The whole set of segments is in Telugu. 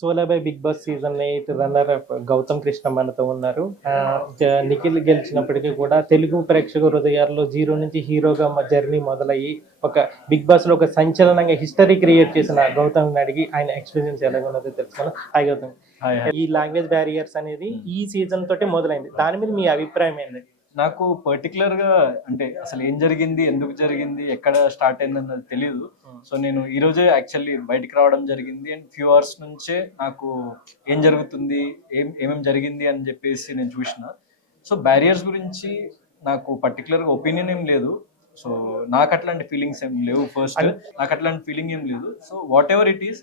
సోలాబై Bigg Boss season 8 runner up Gautham Krishna మనతో ఉన్నారు. నిఖిల్ గెలిచినప్పటికీ కూడా తెలుగు ప్రేక్షక హృదయాల్లో జీరో నుంచి హీరోగా జర్నీ మొదలయ్యి ఒక బిగ్ బాస్ లో ఒక సంచలనంగా హిస్టరీ క్రియేట్ చేసిన గౌతమ్ అడిగి ఆయన ఎక్స్పీరియన్స్ ఎలా ఉన్నదో తెలుసుకున్నాం. హాయ్ గౌతమ్. ఈ లాంగ్వేజ్ బ్యారియర్స్ అనేది ఈ సీజన్ తోటే మొదలైంది. దాని మీద మీ అభిప్రాయం ఏంటి? నాకు పర్టికులర్గా అంటే అసలు ఏం జరిగింది, ఎందుకు జరిగింది, ఎక్కడ స్టార్ట్ అయింది అన్నది తెలియదు. సో నేను ఈరోజే యాక్చువల్లీ బయటికి రావడం జరిగింది. అండ్ ఫ్యూ అవర్స్ నుంచే నాకు ఏం జరుగుతుంది, ఏమేమి జరిగింది అని చెప్పేసి నేను చూసిన. సో బ్యారియర్స్ గురించి నాకు పర్టికులర్గా ఒపీనియన్ ఏం లేదు. సో నాకు అట్లాంటి ఫీలింగ్స్ ఏం లేవు. ఫస్ట్ నాకు అట్లాంటి ఫీలింగ్ ఏం లేదు. So what ever it is,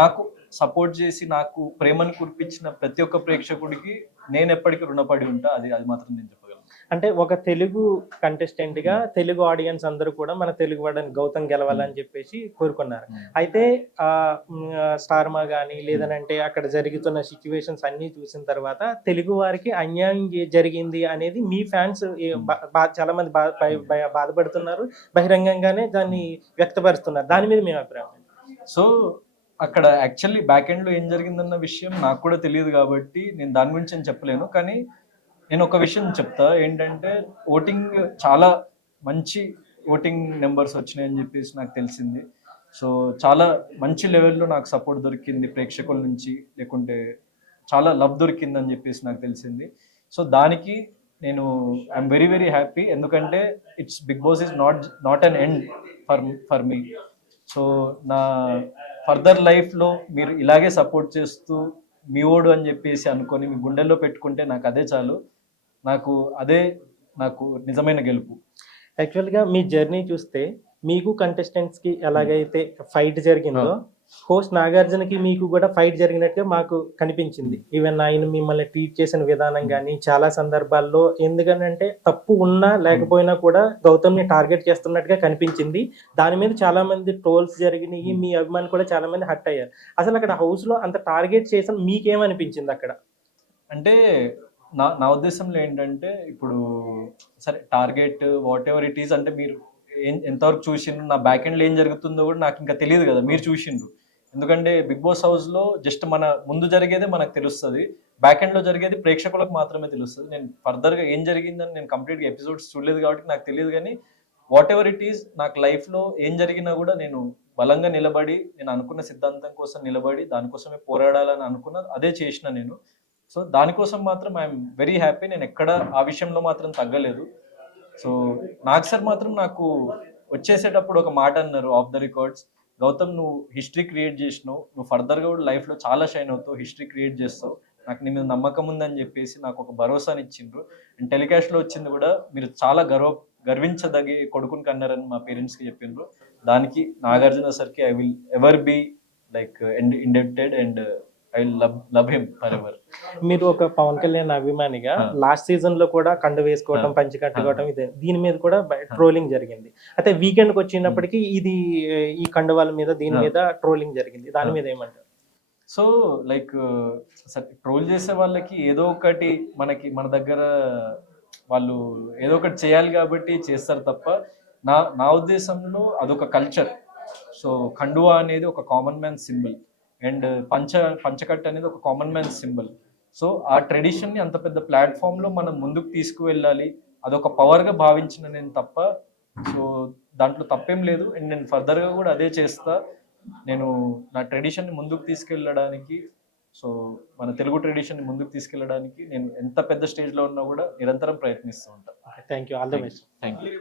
నాకు సపోర్ట్ చేసి నాకు ప్రేమను కురిపించిన ప్రతి ఒక్క ప్రేక్షకుడికి నేను ఎప్పటికీ రుణపడి ఉంటా. అది అది మాత్రం నేను చెప్పగలను. అంటే ఒక తెలుగు కంటెస్టెంట్ గా తెలుగు ఆడియన్స్ అందరూ కూడా మన తెలుగు వాడని గౌతమ్ గెలవాలని చెప్పేసి కోరుకున్నారు. అయితే స్టార్మా కానీ లేదనంటే అక్కడ జరుగుతున్న సిచ్యువేషన్స్ అన్ని చూసిన తర్వాత తెలుగు వారికి అన్యాయం జరిగింది అనేది మీ ఫ్యాన్స్ చాలా మంది బాధపడుతున్నారు, బహిరంగంగానే దాన్ని వ్యక్తపరుస్తున్నారు. దాని మీద మీ అభిప్రాయం? సో అక్కడ యాక్చువల్లీ బ్యాక్ ఎండ్ లో ఏం జరిగిందన్న విషయం నాకు కూడా తెలియదు కాబట్టి నేను దాని గురించి నేను చెప్పలేను. కానీ నేను ఒక విషయం చెప్తా, ఏంటంటే ఓటింగ్ చాలా మంచి ఓటింగ్ నెంబర్స్ వచ్చినాయని చెప్పేసి నాకు తెలిసింది. సో చాలా మంచి లెవెల్లో నాకు సపోర్ట్ దొరికింది ప్రేక్షకుల నుంచి, లేకుంటే చాలా లవ్ దొరికిందని చెప్పేసి నాకు తెలిసింది. సో దానికి నేను ఐఎమ్ వెరీ వెరీ హ్యాపీ. ఎందుకంటే it's Bigg Boss is not an end for me. So నా ఫర్దర్ లైఫ్లో మీరు ఇలాగే సపోర్ట్ చేస్తూ మీ ఓడు అని చెప్పేసి అనుకొని మీ గుండెల్లో పెట్టుకుంటే నాకు అదే చాలు. నాకు నిజమైన గెలుపు. యాక్చువల్గా మీ జర్నీ చూస్తే మీకు కంటెస్టెంట్స్కి ఎలాగైతే ఫైట్ జరిగిందో హోస్ట్ నాగార్జునకి మీకు కూడా ఫైట్ జరిగినట్టుగా మాకు కనిపించింది. ఈవెన్ ఆయన మిమ్మల్ని ట్రీట్ చేసిన విధానం కానీ చాలా సందర్భాల్లో ఎందుకంటే తప్పు ఉన్నా లేకపోయినా కూడా గౌతమ్ని టార్గెట్ చేస్తున్నట్టుగా కనిపించింది. దాని మీద చాలా మంది ట్రోల్స్ జరిగినాయి, మీ అభిమానులు కూడా చాలా మంది హర్ట్ అయ్యారు. అసలు అక్కడ హౌస్లో అంత టార్గెట్ చేసిన మీకేమనిపించింది అక్కడ? అంటే నా ఉద్దేశంలో ఏంటంటే, ఇప్పుడు సరే target what ever it is అంటే మీరు ఎంతవరకు చూసిండ్రు, నా బ్యాక్ ఎండ్లో ఏం జరుగుతుందో కూడా నాకు ఇంకా తెలియదు కదా, మీరు చూసిండ్రు. ఎందుకంటే బిగ్ బాస్ హౌస్లో జస్ట్ మన ముందు జరిగేదే మనకు తెలుస్తుంది, బ్యాక్ ఎండ్లో జరిగేది ప్రేక్షకులకు మాత్రమే తెలుస్తుంది. నేను ఫర్దర్గా ఏం జరిగిందని నేను కంప్లీట్గా ఎపిసోడ్స్ చూడలేదు కాబట్టి నాకు తెలియదు. కానీ వాట్ ఎవర్ ఇట్ ఈస్, నాకు లైఫ్లో ఏం జరిగినా కూడా నేను బలంగా నిలబడి, నేను అనుకున్న సిద్ధాంతం కోసం నిలబడి దానికోసమే పోరాడాలని అనుకున్న అదే చేసిన నేను. సో దానికోసం మాత్రం ఐఎమ్ వెరీ హ్యాపీ. నేను ఎక్కడ ఆ విషయంలో మాత్రం తగ్గలేదు. సో నాగ్ సార్ మాత్రం నాకు వచ్చేసేటప్పుడు ఒక మాట అన్నారు ఆఫ్ ద రికార్డ్స్, గౌతమ్ నువ్వు హిస్టరీ క్రియేట్ చేసినావు, నువ్వు ఫర్దర్గా కూడా లైఫ్లో చాలా షైన్ అవుతావు, హిస్టరీ క్రియేట్ చేస్తావు, నాకు నీ మీద నమ్మకం ఉందని చెప్పేసి నాకు ఒక భరోసాని ఇచ్చిండ్రు. అండ్ టెలికాస్ట్లో వచ్చింది కూడా మీరు చాలా గర్వించదగి కొడుకుని కన్నారని మా పేరెంట్స్కి చెప్పిండ్రు. దానికి నాగార్జున సార్కి I will ever be like indebted and I love him for ever. మీరు ఒక పవన్ కళ్యాణ్ అభిమానిగా లాస్ట్ సీజన్ లో కూడా కండు వేసుకోవడం, పంచి కట్టుకోవడం, దీని మీద కూడా ట్రోలింగ్ జరిగింది. అయితే వీకెండ్ కి వచ్చినప్పటికీ ఇది ఈ కండువాల మీద దీని మీద ట్రోలింగ్ జరిగింది. దాని మీద ఏమంటారు? సో లైక్ ట్రోల్ చేసే వాళ్ళకి ఏదో ఒకటి మన దగ్గర వాళ్ళు ఏదో ఒకటి చేయాలి కాబట్టి చేస్తారు తప్ప, నా ఉద్దేశంలో అదొక కల్చర్. సో కండువా అనేది ఒక కామన్ మ్యాన్ సింబల్ అండ్ పంచకట్టు అనేది ఒక కామన్ మ్యాన్ సింబల్. సో ఆ ట్రెడిషన్ని అంత పెద్ద ప్లాట్ఫామ్లో మనం ముందుకు తీసుకువెళ్ళాలి, అదొక పవర్గా భావించిన నేను తప్ప. సో దాంట్లో తప్పేం లేదు. అండ్ నేను ఫర్దర్గా కూడా అదే చేస్తా. నేను నా ట్రెడిషన్ని ముందుకు తీసుకెళ్ళడానికి, సో మన తెలుగు ట్రెడిషన్ని ముందుకు తీసుకెళ్ళడానికి నేను ఎంత పెద్ద స్టేజ్లో ఉన్నా కూడా నిరంతరం ప్రయత్నిస్తూ ఉంటాను. Thank you. All the best. Thank you.